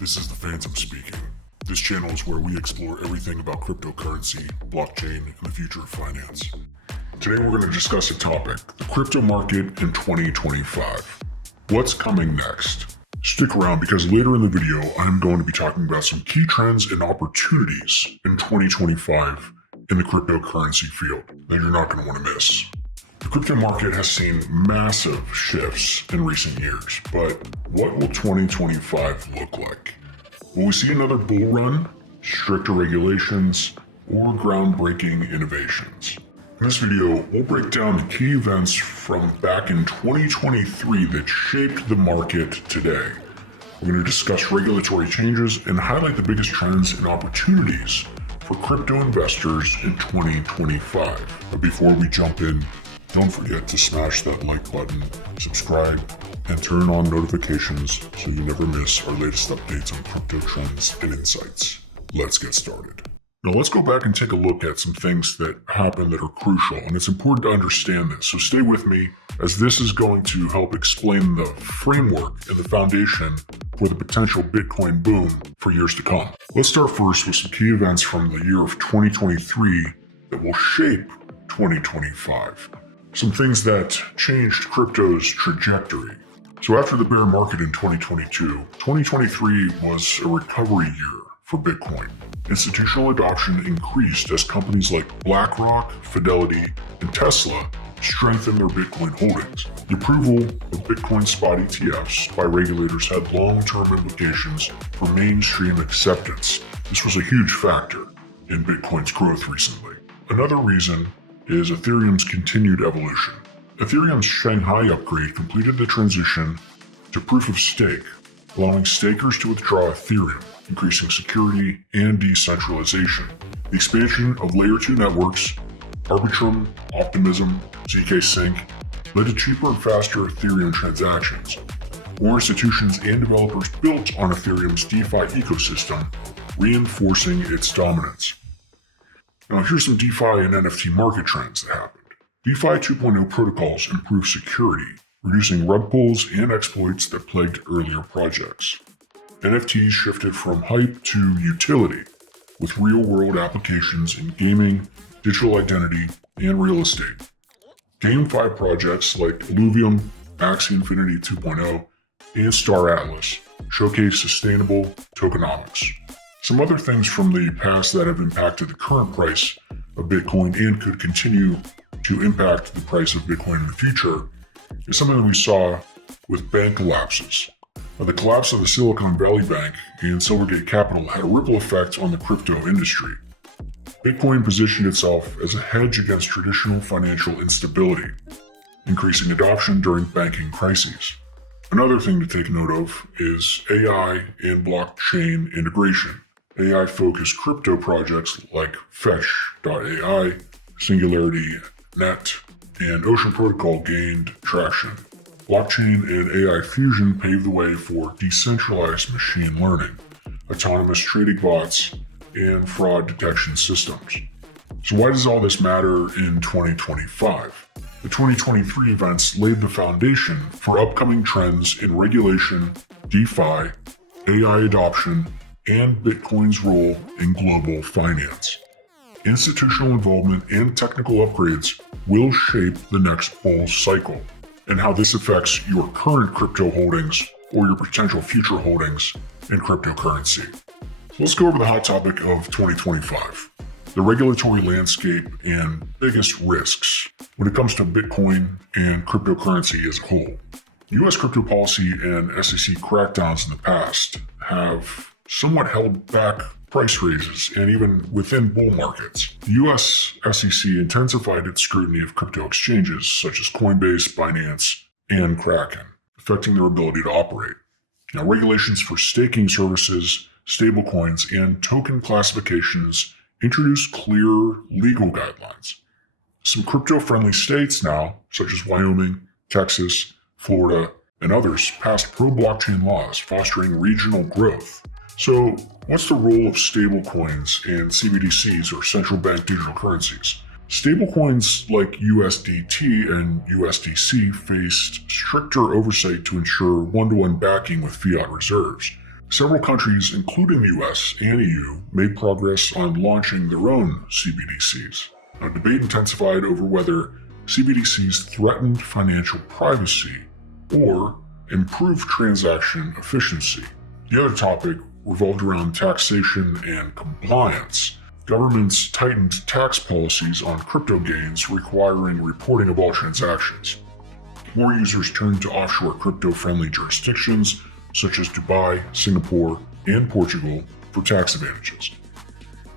This is the Phantom speaking. This channel is where we explore everything about cryptocurrency, blockchain, and the future of finance. Today we're going to discuss a topic, the crypto market in 2025. What's coming next? Stick around because later in the video I'm going to be talking about some key trends and opportunities in 2025 in the cryptocurrency field that you're not going to want to miss. The crypto market has seen massive shifts in recent years, but what will 2025 look like? Will we see another bull run, stricter regulations, or groundbreaking innovations? In this video, we'll break down the key events from back in 2023 that shaped the market today. We're going to discuss regulatory changes and highlight the biggest trends and opportunities for crypto investors in 2025. But before we jump in, don't forget to smash that like button, subscribe, and turn on notifications so you never miss our latest updates on crypto trends and insights. Let's get started. Now let's go back and take a look at some things that happened that are crucial, and it's important to understand this. So stay with me as this is going to help explain the framework and the foundation for the potential Bitcoin boom for years to come. Let's start first with some key events from the year of 2023 that will shape 2025. Some things that changed crypto's trajectory. So after the bear market in 2022, 2023 was a recovery year for Bitcoin. Institutional adoption increased as companies like BlackRock, Fidelity, and Tesla strengthened their Bitcoin holdings. The approval of Bitcoin spot ETFs by regulators had long-term implications for mainstream acceptance. This was a huge factor in Bitcoin's growth recently. Another reason is Ethereum's continued evolution. Ethereum's Shanghai upgrade completed the transition to proof of stake, allowing stakers to withdraw Ethereum, increasing security and decentralization. The expansion of Layer 2 networks, Arbitrum, Optimism, ZK Sync, led to cheaper and faster Ethereum transactions. More institutions and developers built on Ethereum's DeFi ecosystem, reinforcing its dominance. Now here's some DeFi and NFT market trends that happened. DeFi 2.0 protocols improved security, reducing rug pulls and exploits that plagued earlier projects. NFTs shifted from hype to utility, with real-world applications in gaming, digital identity, and real estate. GameFi projects like Illuvium, Axie Infinity 2.0, and Star Atlas showcase sustainable tokenomics. Some other things from the past that have impacted the current price of Bitcoin and could continue to impact the price of Bitcoin in the future is something that we saw with bank collapses. The collapse of the Silicon Valley Bank and Silvergate Capital had a ripple effect on the crypto industry. Bitcoin positioned itself as a hedge against traditional financial instability, increasing adoption during banking crises. Another thing to take note of is AI and blockchain integration. AI-focused crypto projects like Fetch.ai, SingularityNET, and Ocean Protocol gained traction. Blockchain and AI fusion paved the way for decentralized machine learning, autonomous trading bots, and fraud detection systems. So why does all this matter in 2025? The 2023 events laid the foundation for upcoming trends in regulation, DeFi, AI adoption, and Bitcoin's role in global finance. Institutional involvement and technical upgrades will shape the next bull cycle, and how this affects your current crypto holdings or your potential future holdings in cryptocurrency. So let's go over the hot topic of 2025, the regulatory landscape and biggest risks when it comes to Bitcoin and cryptocurrency as a whole. US crypto policy and SEC crackdowns in the past have somewhat held back price raises, and even within bull markets. The US SEC intensified its scrutiny of crypto exchanges such as Coinbase, Binance, and Kraken, affecting their ability to operate. Now, regulations for staking services, stablecoins, and token classifications introduce clear legal guidelines. Some crypto-friendly states now, such as Wyoming, Texas, Florida, and others, passed pro-blockchain laws fostering regional growth. So, what's the role of stablecoins and CBDCs, or central bank digital currencies? Stablecoins like USDT and USDC faced stricter oversight to ensure one-to-one backing with fiat reserves. Several countries, including the US and EU, made progress on launching their own CBDCs. Now, debate intensified over whether CBDCs threatened financial privacy or improved transaction efficiency. The other topic revolved around taxation and compliance. Governments tightened tax policies on crypto gains, requiring reporting of all transactions. More users turned to offshore crypto-friendly jurisdictions such as Dubai, Singapore, and Portugal for tax advantages.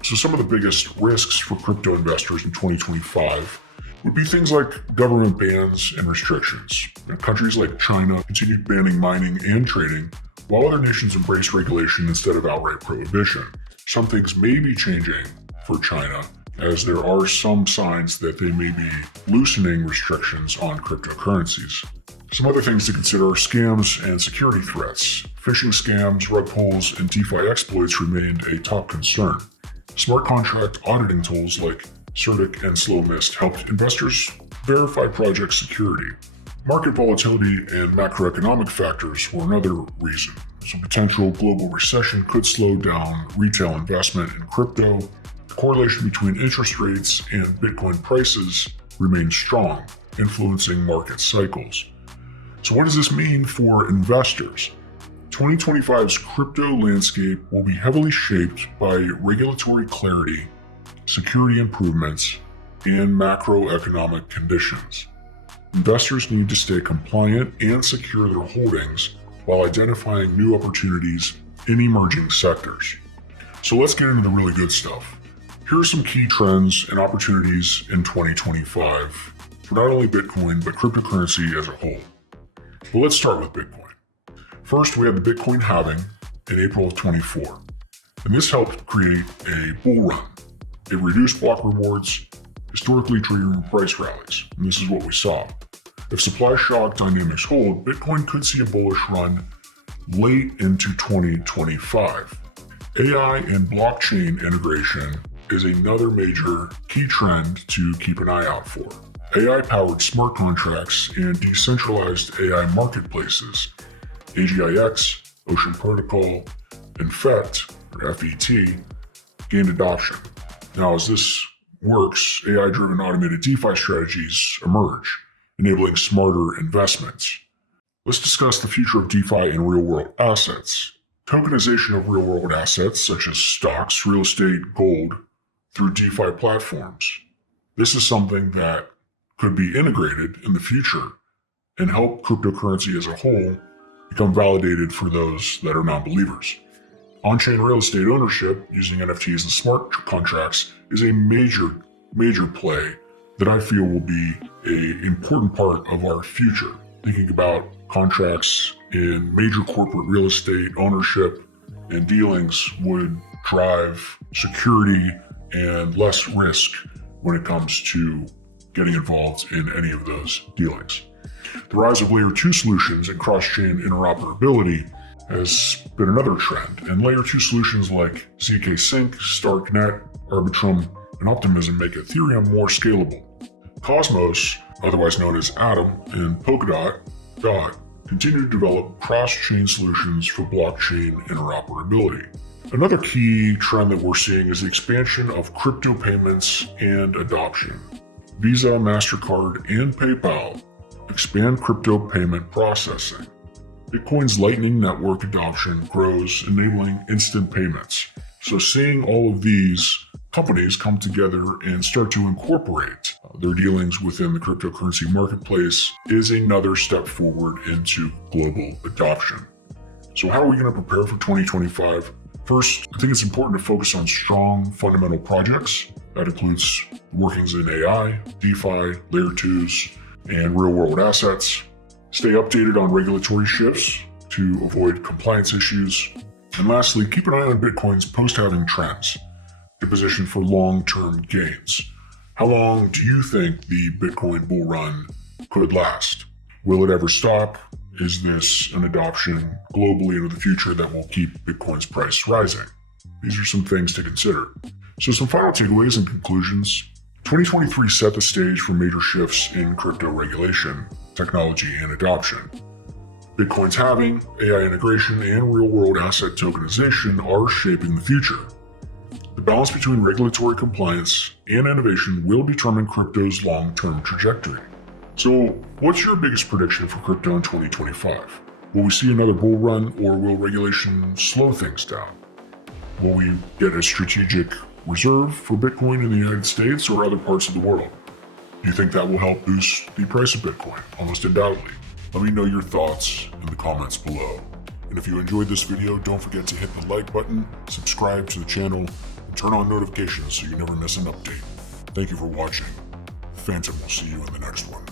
So some of the biggest risks for crypto investors in 2025 would be things like government bans and restrictions. Countries like China continued banning mining and trading, while other nations embrace regulation instead of outright prohibition. Some things may be changing for China, as there are some signs that they may be loosening restrictions on cryptocurrencies. Some other things to consider are scams and security threats. Phishing scams, rug pulls, and DeFi exploits remained a top concern. Smart contract auditing tools like Certic and SlowMist helped investors verify project security. Market volatility and macroeconomic factors were another reason. So potential global recession could slow down retail investment in crypto. The correlation between interest rates and Bitcoin prices remains strong, influencing market cycles. So what does this mean for investors? 2025's crypto landscape will be heavily shaped by regulatory clarity, security improvements, and macroeconomic conditions. Investors need to stay compliant and secure their holdings while identifying new opportunities in emerging sectors. So let's get into the really good stuff. Here are some key trends and opportunities in 2025 for not only Bitcoin, but cryptocurrency as a whole. Well, let's start with Bitcoin. First, we have the Bitcoin halving in April of 24, and this helped create a bull run. It reduced block rewards, historically triggering price rallies, and this is what we saw. If supply shock dynamics hold, Bitcoin could see a bullish run late into 2025. AI and blockchain integration is another major key trend to keep an eye out for. AI-powered smart contracts and decentralized AI marketplaces, AGIX, Ocean Protocol, and FET, or FET, gained adoption. Now, as this works, AI-driven automated DeFi strategies emerge, enabling smarter investments. Let's discuss the future of DeFi and real-world assets. Tokenization of real-world assets, such as stocks, real estate, gold, through DeFi platforms. This is something that could be integrated in the future and help cryptocurrency as a whole become validated for those that are non-believers. On-chain real estate ownership using NFTs and smart contracts is a major play that I feel will be an important part of our future. Thinking about contracts in major corporate real estate ownership and dealings would drive security and less risk when it comes to getting involved in any of those dealings. The rise of layer 2 solutions and cross-chain interoperability has been another trend, and layer 2 solutions like ZK Sync, StarkNet, Arbitrum, and Optimism make Ethereum more scalable. Cosmos, otherwise known as Atom, and Polkadot, continue to develop cross-chain solutions for blockchain interoperability. Another key trend that we're seeing is the expansion of crypto payments and adoption. Visa, MasterCard, and PayPal expand crypto payment processing. Bitcoin's Lightning Network adoption grows, enabling instant payments. So seeing all of these companies come together and start to incorporate their dealings within the cryptocurrency marketplace is another step forward into global adoption. So how are we going to prepare for 2025? First, I think it's important to focus on strong fundamental projects. That includes workings in AI, DeFi, layer 2s, and real-world assets. Stay updated on regulatory shifts to avoid compliance issues. And lastly, keep an eye on Bitcoin's post-halving trends to position for long-term gains. How long do you think the Bitcoin bull run could last? Will it ever stop? Is this an adoption globally into the future that will keep Bitcoin's price rising? These are some things to consider. So some final takeaways and conclusions. 2023 set the stage for major shifts in crypto regulation, technology, and adoption. Bitcoin's halving, AI integration, and real-world asset tokenization are shaping the future. The balance between regulatory compliance and innovation will determine crypto's long-term trajectory. So, what's your biggest prediction for crypto in 2025? Will we see another bull run, or will regulation slow things down? Will we get a strategic reserve for Bitcoin in the United States or other parts of the world? Do you think that will help boost the price of Bitcoin? Almost undoubtedly. Let me know your thoughts in the comments below. And if you enjoyed this video, don't forget to hit the like button, subscribe to the channel, and turn on notifications so you never miss an update. Thank you for watching. Phantom will see you in the next one.